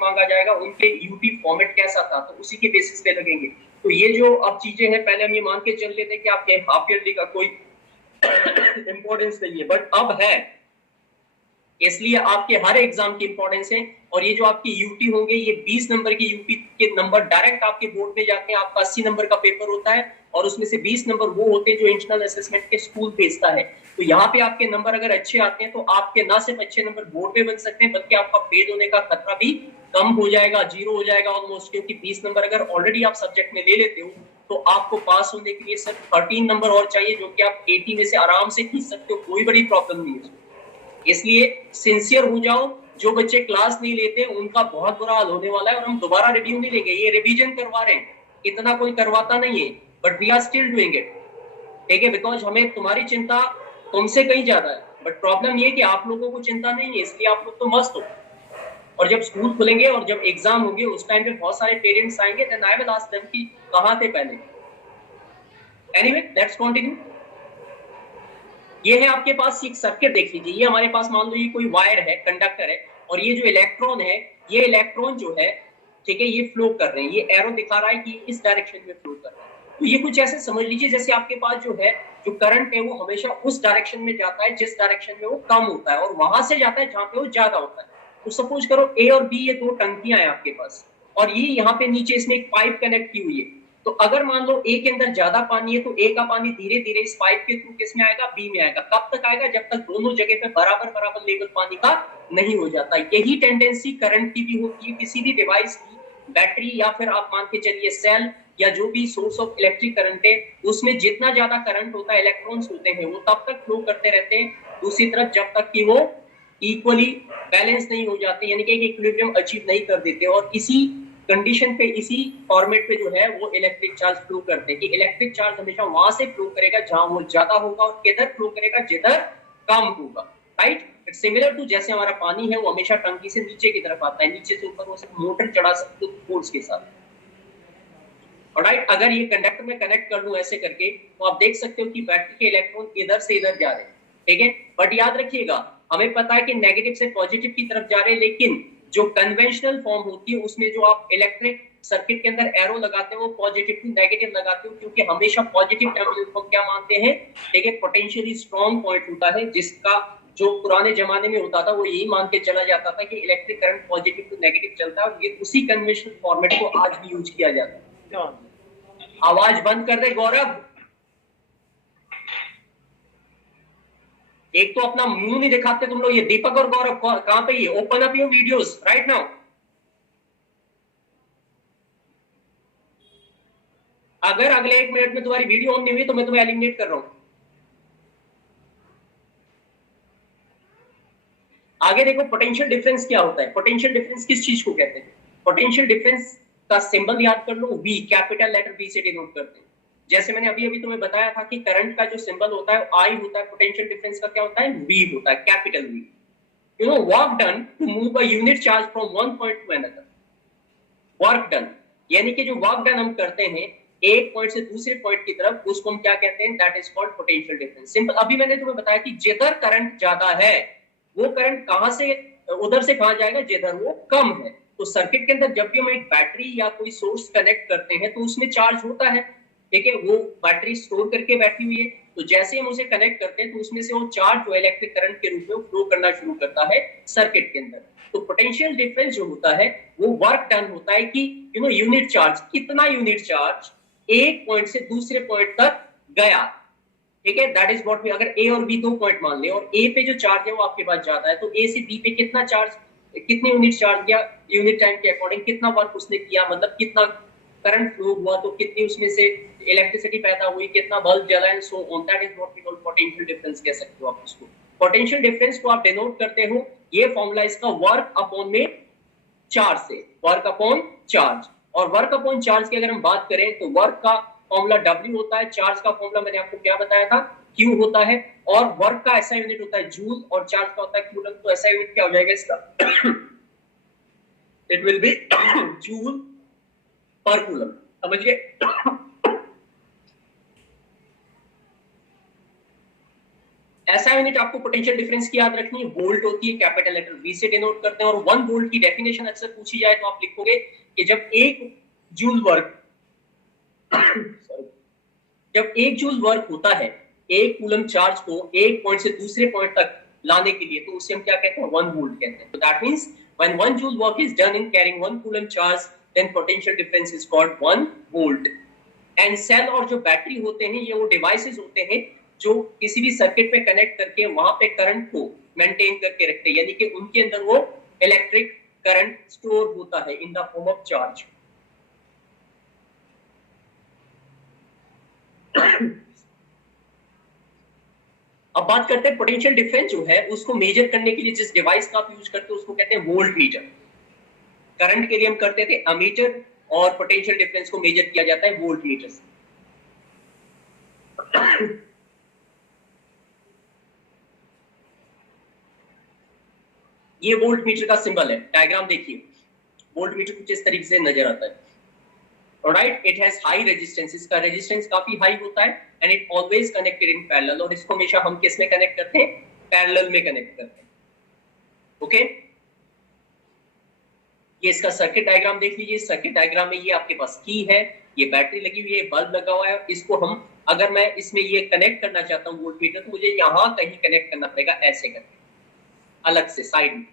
मांगा जाएगा, उनके यूटी फॉर्मेट कैसा था, तो उसी के बेसिस पे लगेंगे। तो ये जो अब चीजें हैं, पहले हम ये मान के चल लेते हैं कि आपके हाफ ईयरली का कोई इंपॉर्टेंस नहीं है, बट अब है, इसलिए आपके हर एग्जाम की इंपॉर्टेंस है। और ये जो आपके यूटी होंगे, ये 20 नंबर के यूटी के नंबर डायरेक्ट आपके बोर्ड में जाते हैं। आपका 80 नंबर का पेपर होता है और उसमें से 20 नंबर वो होते हैं जो इंटरनल असेसमेंट के स्कूल भेजता है। तो यहाँ पे आपके नंबर अगर अच्छे आते हैं तो आपके ना सिर्फ अच्छे नंबर बोर्ड पे बन सकते हैं, बल्कि आपका फेल होने का खतरा भी कम हो जाएगा, जीरो हो जाएगा ऑलमोस्ट। क्योंकि 20 नंबर अगर ऑलरेडी आप सब्जेक्ट में ले लेते हो तो आपको पास होने के लिए सिर्फ 13 नंबर और चाहिए, जो कि आप 80 में से आराम से खींच सकते हो, कोई बड़ी प्रॉब्लम नहीं है। इसलिए सिंसियर हो जाओ। जो बच्चे क्लास नहीं लेते उनका बहुत बुरा हाल होने वाला है, और हम दोबारा रिव्यू नहीं लेंगे, ये रिवीजन करवा रहे हैं, इतना कोई करवाता नहीं है, but we are still doing it, ठीक है, बिकॉज हमें तुम्हारी चिंता तुमसे कहीं ज्यादा है। बट प्रॉब्लम ये कि आप लोगों को चिंता नहीं है, इसलिए आप लोग तो मस्त हो। और जब स्कूल खुलेंगे और जब एग्जाम होंगे उस टाइम पे बहुत सारे पेरेंट्स आएंगे, then I will ask them कि कहां थे पहले। Anyway let's continue. ये है आपके पास एक सर्किट, देख लीजिए, ये हमारे पास मान लो ये कोई वायर है, कंडक्टर है, और ये जो इलेक्ट्रॉन है, ये इलेक्ट्रॉन जो है, ठीक है, ये फ्लो कर रहे हैं, ये एरो दिखा रहा है कि इस डायरेक्शन में फ्लो कर रहा है। तो ये कुछ ऐसे समझ लीजिए जैसे आपके पास जो है, जो करंट है वो हमेशा उस डायरेक्शन में जाता है जिस डायरेक्शन में वो कम होता है, और वहां से जाता है जहां पे वो ज्यादा होता है। तो सपोज करो ए और बी, ये दो टंकियां हैं आपके पास, और ये यहाँ पे नीचे इसमें एक पाइप कनेक्ट की हुई है। तो अगर मान लो ए के अंदर ज्यादा पानी है तो ए का पानी धीरे धीरे इस पाइप के थ्रू किस में आएगा, बी में आएगा। कब तक आएगा, जब तक दोनों जगह पे बराबर बराबर लेवल पानी का नहीं हो जाता। यही टेंडेंसी करंट की भी होती है, किसी भी डिवाइस की, बैटरी या फिर आप मान के चलिए सेल या जो भी सोर्स ऑफ इलेक्ट्रिक करंट है, उसमें जितना ज्यादा करंट होता है, इलेक्ट्रॉन्स होते हैं, वो तब तक फ्लो करते रहते हैं दूसरी तरफ, जब तक कि वो इक्वली बैलेंस नहीं हो जाते, यानी कि इक्विलिब्रियम अचीव नहीं कर देते। और इसी कंडीशन पे, इसी फॉर्मेट पे जो है वो इलेक्ट्रिक चार्ज फ्लो करते हैं, कि इलेक्ट्रिक चार्ज हमेशा वहां से फ्लो करेगा जहां वो ज्यादा होगा, और किधर फ्लो करेगा, जिधर कम होगा, राइट। इट्स सिमिलर टू जैसे हमारा पानी है वो हमेशा टंकी से नीचे की तरफ आता है, नीचे से ऊपर वो सिर्फ मोटर चढ़ा सकते हो फोर्स के साथ, राइट। अगर ये कंडक्टर में कनेक्ट कर लूं ऐसे करके, तो आप देख सकते हो कि बैटरी के इलेक्ट्रॉन इधर से इधर जा रहे हैं, ठीक है। बट याद रखिएगा, हमें पता है कि नेगेटिव से पॉजिटिव की तरफ जा रहे हैं, लेकिन जो कन्वेंशनल फॉर्म होती है उसमें जो आप इलेक्ट्रिक सर्किट के अंदर एरो लगाते हैं वो पॉजिटिव टू नेगेटिव लगाते हो, क्योंकि हमेशा पॉजिटिव टर्मिनल को क्या मानते हैं, ठीक है, पोटेंशियली स्ट्रॉन्ग पॉइंट होता है, जिसका जो पुराने जमाने में होता था वो यही मान के चला जाता था कि electric current positive to negative चलता है, और ये उसी कन्वेंशनल फॉर्मेट को आज भी यूज किया जाता है। आवाज बंद कर दे गौरव, एक तो अपना मुंह नहीं दिखाते तुम लोग। ये दीपक और गौरव कहां पे, ये open up your videos right now. अगर अगले 1 मिनट में तुम्हारी वीडियो ऑन नहीं हुई तो मैं तुम्हें एलिमिनेट कर रहा हूं। आगे देखो पोटेंशियल डिफरेंस क्या होता है। पोटेंशियल डिफरेंस किस चीज को कहते हैं, पोटेंशियल डिफरेंस का सिंबल याद कर लो, वी, कैपिटल लेटर वी से डिनोट करते हैं। जैसे मैंने अभी अभी तुम्हें बताया था कि करंट का जो सिंबल होता है आई होता है, पोटेंशियल डिफरेंस का क्या होता है, वी होता है, capital V. You know work done to move a unit charge from one point to another. Work done यानी कि जो वर्क डन हम करते हैं एक पॉइंट से दूसरे पॉइंट की तरफ, उसको हम क्या कहते हैं, that is called potential difference. Simple, अभी मैंने तुम्हें बताया कि जिधर करंट ज्यादा है वो करंट कहां से उधर से कहां जाएगा, जिधर वो कम है। तो सर्किट के अंदर जब भी हम एक बैटरी या कोई सोर्स कनेक्ट करते हैं तो उसमें चार्ज होता है, ठीक है, वो बैटरी स्टोर करके बैठी हुई है। तो जैसे हम उसे कनेक्ट करते हैं तो उसमें से वो चार्ज जो इलेक्ट्रिक करंट के रूप में फ्लो करना शुरू करता है सर्किट के अंदर। तो पोटेंशियल डिफरेंस जो होता है वो वर्क डन होता है कि यूनिट चार्ज, कितना यूनिट चार्ज एक पॉइंट से दूसरे पॉइंट तक गया, ठीक है, दैट इज व्हाट। अगर ए और बी दो पॉइंट मान ले और ए पे जो चार्ज है वो आपके पास ज्यादा है, तो ए से बी पे कितना चार्ज, कितने यूनिट चार्ज गया, यूनिट टाइम के अकॉर्डिंग कितना वर्क उसने किया, मतलब कितना करंट फ्लो हुआ, तो कितनी उसमें से इलेक्ट्रिसिटी पैदा हुई, कितना बल्ब जला, and so on. That is what we call potential difference कह सकते हो आप उसको। पोटेंशियल डिफरेंस को आप डिनोट करते हो, ये फॉर्मूला इसका वर्क अपॉन में चार्ज से, वर्क अपॉन चार्ज। और वर्क अपॉन चार्ज की अगर हम बात करें तो वर्क का फॉर्मूला W होता है, चार्ज का फॉर्मूला मैंने आपको क्या बताया था, Q होता है, और वर्क का ऐसा यूनिट होता है जूल, और चार्ज का होता है कूलम। तो ऐसा यूनिट क्या हो जाएगा इसका, इट विल बी जूल पर कूलम, समझिए। ऐसा यूनिट आपको पोटेंशियल डिफरेंस की याद रखनी है, वोल्ट होती है, कैपिटल लेटर वी से डिनोट करते हैं। और 1 वोल्ट की डेफिनेशन अक्सर पूछी जाए तो आप लिखोगे कि जब 1 जूल वर्क जब 1 जूल वर्क होता है एक कूलम चार्ज को एक पॉइंट से दूसरे पॉइंट तक लाने के लिए, तो उसे हम क्या कहते हैं, 1 वोल्ट कहते हैं। तो that means when 1 joule work is done in carrying 1 coulomb charge, then potential difference is called 1 volt. And cell और जो बैटरी होते हैं ये वो डिवाइसेस होते हैं जो किसी भी सर्किट पे कनेक्ट करके वहां पे करंट को मेंटेन करके रखते हैं, यानी कि उनके अंदर वो इलेक्ट्रिक करंट स्टोर होता है in the form of charge. अब बात करते हैं पोटेंशियल डिफरेंस जो है उसको मेजर करने के लिए जिस डिवाइस का आप यूज करते हैं उसको कहते हैं वोल्ट मीटर। करंट के लिए हम करते थे अमीटर और पोटेंशियल डिफरेंस को मेजर किया जाता है वोल्ट मीटर से। ये वोल्ट मीटर का सिंबल है, डायग्राम देखिए। वोल्ट मीटर कुछ इस तरीके से नजर आता है। Alright, it has high resistance, इसका रेजिस्टेंस काफी हाई होता है and it always connected in parallel, और इसको हमेशा हम किस में कनेक्ट करते हैं, पैरेलल में कनेक्ट करते हैं। ओके, ये इसका सर्किट डायग्राम देख लीजिए। सर्किट डायग्राम में ये आपके पास की है, ये बैटरी लगी हुई है, बल्ब लगा हुआ है। इसको हम अगर मैं इसमें ये कनेक्ट करना चाहता हूँ वोल्ट मीटर, तो मुझे यहां कहीं कनेक्ट करना पड़ेगा ऐसे करके अलग से साइड में।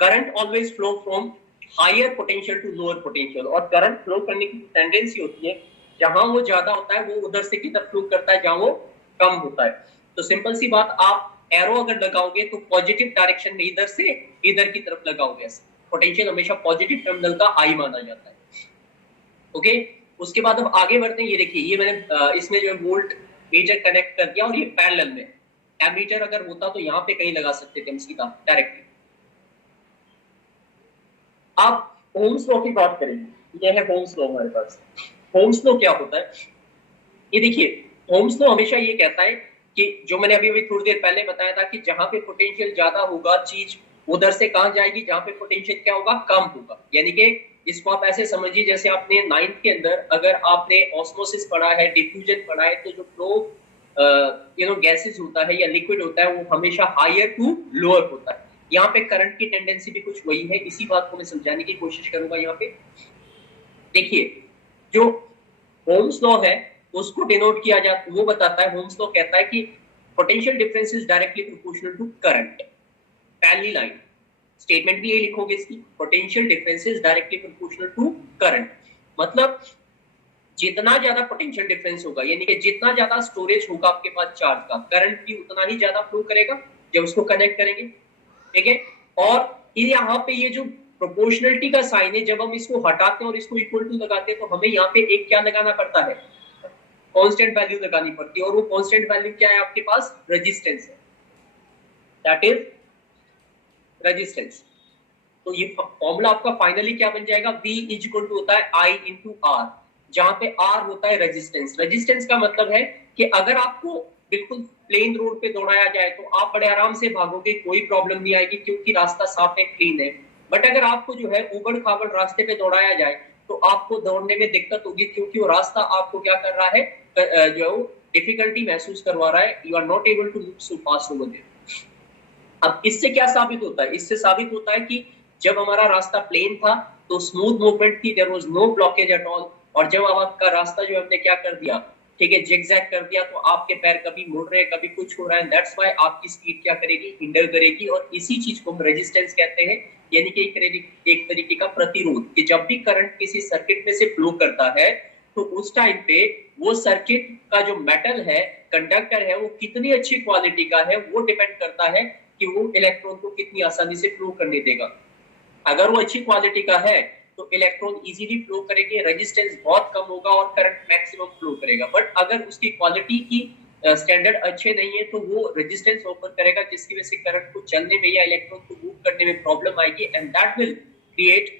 Current always flow from higher potential to lower potential, और करंट फ्लो करने की टेंडेंसी होती है जहां वो ज्यादा होता है वो उधर से किधर फ्लो करता है जहां वो कम होता है। तो सिंपल सी बात, आप एरो अगर लगाओगे तो पॉजिटिव डायरेक्शन में इधर से इधर की तरफ लगाओगे। पोटेंशियल हमेशा पॉजिटिव टर्मिनल का हाई माना जाता है। ओके, उसके बाद अब आगे बढ़ते हैं। ये देखिए, ये मैंने इसमें जो है वोल्ट मीटर कनेक्ट कर दिया और ये पैरेलल में। एमीटर अगर होता तो यहाँ पे कहीं लगा सकते थे हम सीधा डायरेक्टली। आप ओम्स लॉ की बात करेंगे, ये है ओम्स लॉ हमारे पास। ओम्स लॉ क्या होता है, ये देखिए। ओम्स लॉ हमेशा ये कहता है कि जो मैंने अभी थोड़ी देर पहले बताया था कि जहां पे पोटेंशियल ज्यादा होगा चीज उधर से कहां जाएगी, जहां पे पोटेंशियल क्या होगा, कम होगा। यानी कि इसको आप ऐसे समझिए जैसे आपने 9th के अंदर अगर आपने ऑस्मोसिस पढ़ा है, डिफ्यूजन पढ़ा है, तो जो फ्लो गैसेस होता है या लिक्विड होता है वो हमेशा हायर टू लोअर होता है। यहाँ पे करंट की टेंडेंसी भी कुछ वही है, इसी बात को मैं समझाने की कोशिश करूंगा। यहाँ पे देखिए, जो ओम्स लॉ है उसको डिनोट किया जाता, वो बताता है, ओम्स लॉ कहता है कि potential difference is directly proportional to current. पहली लाइन स्टेटमेंट भी ये लिखोगे इसकी, potential difference is directly proportional to current. मतलब जितना ज्यादा पोटेंशियल डिफरेंस होगा, यानी कि जितना ज्यादा स्टोरेज होगा आपके पास चार्ज का, करंट भी उतना ही ज्यादा फ्लो करेगा जब उसको कनेक्ट करेंगे। ठीक है, और यहाँ पे ये जो प्रोपोर्शनलिटी का साइन है, जब हम इसको हटाते हैं और इसको इक्वल टू लगाते हैं तो हमें यहाँ पे एक क्या लगाना पड़ता है, कांस्टेंट वैल्यू लगानी पड़ती है। और वो कांस्टेंट वैल्यू क्या है आपके पास, रेजिस्टेंस है, दैट इज रेजिस्टेंस। तो ये फॉर्मूला आपका फाइनली क्या बन जाएगा, V इज इक्वल टू होता है I इंटू R, जहां पे R होता है रेजिस्टेंस। रेजिस्टेंस का मतलब है कि अगर आपको बिल्कुल प्लेन रोड पे दौड़ाया जाए तो आप बड़े आराम से भागोगे, कोई प्रॉब्लम नहीं आएगी क्योंकि रास्ता साफ है, क्लीन है। बट अगर आपको जो है उबड़ खाबड़ रास्ते पे दौड़ाया जाए तो आपको दौड़ने में दिक्कत होगी, क्योंकि वो रास्ता आपको क्या कर रहा है, जो डिफिकल्टी महसूस करवा रहा है। You are not able to move so fast over there. अब इससे क्या साबित होता है, इससे साबित होता है कि जब हमारा रास्ता प्लेन था तो स्मूथ मूवमेंट थी, there was no blockage at all. और जब आपका रास्ता जो हमने क्या कर दिया, ठीक है, जिगजैग कर दिया, तो आपके पैर कभी मुड़ रहे हैं, कभी कुछ हो रहा है, दैट्स व्हाई आपकी स्पीड क्या करेगी, हिंडर करेगी। और इसी चीज को हम रेजिस्टेंस कहते हैं, यानी कि एक तरीके का प्रतिरोध, कि जब भी करंट किसी सर्किट में से फ्लो करता है तो उस टाइम पे वो सर्किट का जो मेटल है, कंडक्टर है, वो कितनी अच्छी क्वालिटी का है, वो डिपेंड करता है कि वो इलेक्ट्रॉन को कितनी आसानी से फ्लो करने देगा। अगर वो अच्छी क्वालिटी का है तो इलेक्ट्रॉन इजीली फ्लो करेंगे, रेजिस्टेंस बहुत कम होगा और करंट मैक्सिमम फ्लो करेगा। बट अगर उसकी क्वालिटी की स्टैंडर्ड अच्छे नहीं है तो वो रेजिस्टेंस ओपन करेगा, जिसकी वजह से करंट को चलने में या इलेक्ट्रॉन को मूव करने में प्रॉब्लम आएगी, एंड दैट विल क्रिएट,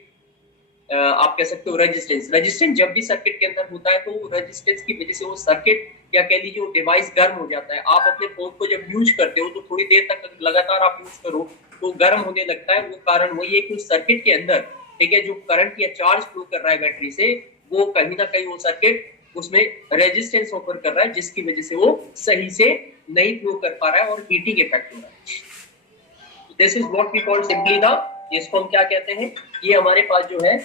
आप कह सकते हो, रेजिस्टेंस। रेजिस्टेंस जब भी सर्किट के अंदर होता है तो रेजिस्टेंस की वजह से वो सर्किट या कह लीजिए वो डिवाइस गर्म हो जाता है। आप अपने फोन को जब यूज करते हो तो थोड़ी देर तक लगातार आप यूज करो तो गर्म होने लगता है। वो कारण वही है कि उस सर्किट के अंदर, ठीक है, जो करंट या चार्ज फ्लो कर रहा है बैटरी से, वो कहीं ना कहीं वो सर्किट उसमें रेजिस्टेंस ऑफर कर रहा है, जिसकी वजह से वो सही से नहीं फ्लो कर पा रहा है और हीटिंग इफेक्ट हो रहा है। This is what we call simply the, इसको हम क्या कहते हैं, ये हमारे पास जो है